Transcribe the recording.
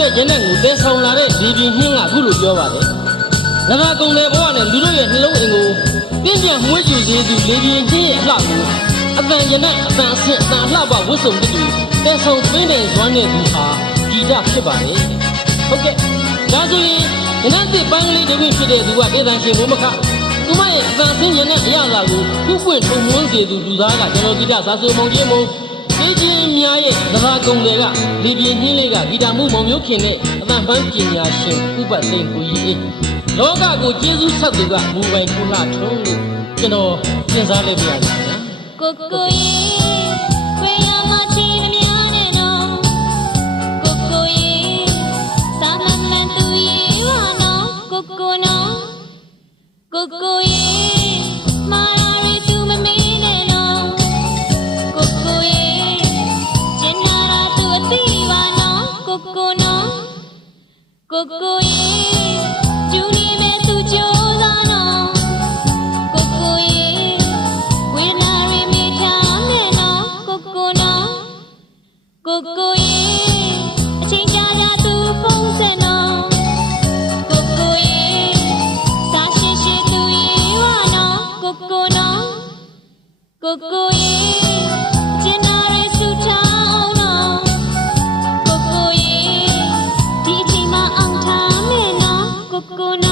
ရဲ့ဂျနဲ့ကိုတဲဆောင်လာတဲ့ဒီပြင်းနှင်းကအခုလိုပြောပါတယ်။နဂါကုံတဲ့ဘဝနဲ့လူတို့ရဲ့နှလုံးအိမ်ကိုပြင်းပြန်မွေးကြည့်စေသူလေပြင်းနှင်းရဲ့အလှကိုအတန်ဂျနဲ့အတန်အဆင့်အတန်အလှပဝတ်စုံတူတဲဆောင်သွင်းတဲ့ဇွမ်းတဲ့သူဟာဂီတဖြစ်ပါလေ။ဟုတ်ကဲ့ဒါဆိုရင်ဂျနဲ့တစ်ပန်းကလေးတစ်ခုဖြစ်တဲ့သူကဒေသရှင်ဘုမခသူမရဲ့အတန်ဆင်းဂျနဲ့အရသာကိုခုပွင့်ထုံမွန်းစေသူလူသားကကျွန်တော်ဂီတစာဆိုမုံ ချင်းမုံကျေးချင်းများရဲ့သဘာကုံတွေကလေပြင်းနှင်းလေးကဂီတာမှုမောင်မျိုးခင်နဲ့အသံပန်းပညာရှင်ဥပတ်သိမ့်ကိုကြီးအေးလောကကိုကျေးဇူးဆက်သူကမူပိုင်ကုလှထုံးလို့ကျွန်တော်စဉ်းစားလိုက်ပြရစီဗျာကိုကိုရေခွေရမချီမများနဲ့နော်ကိုကိုရေစာမမန်သူရေဝါနော်ကို কোন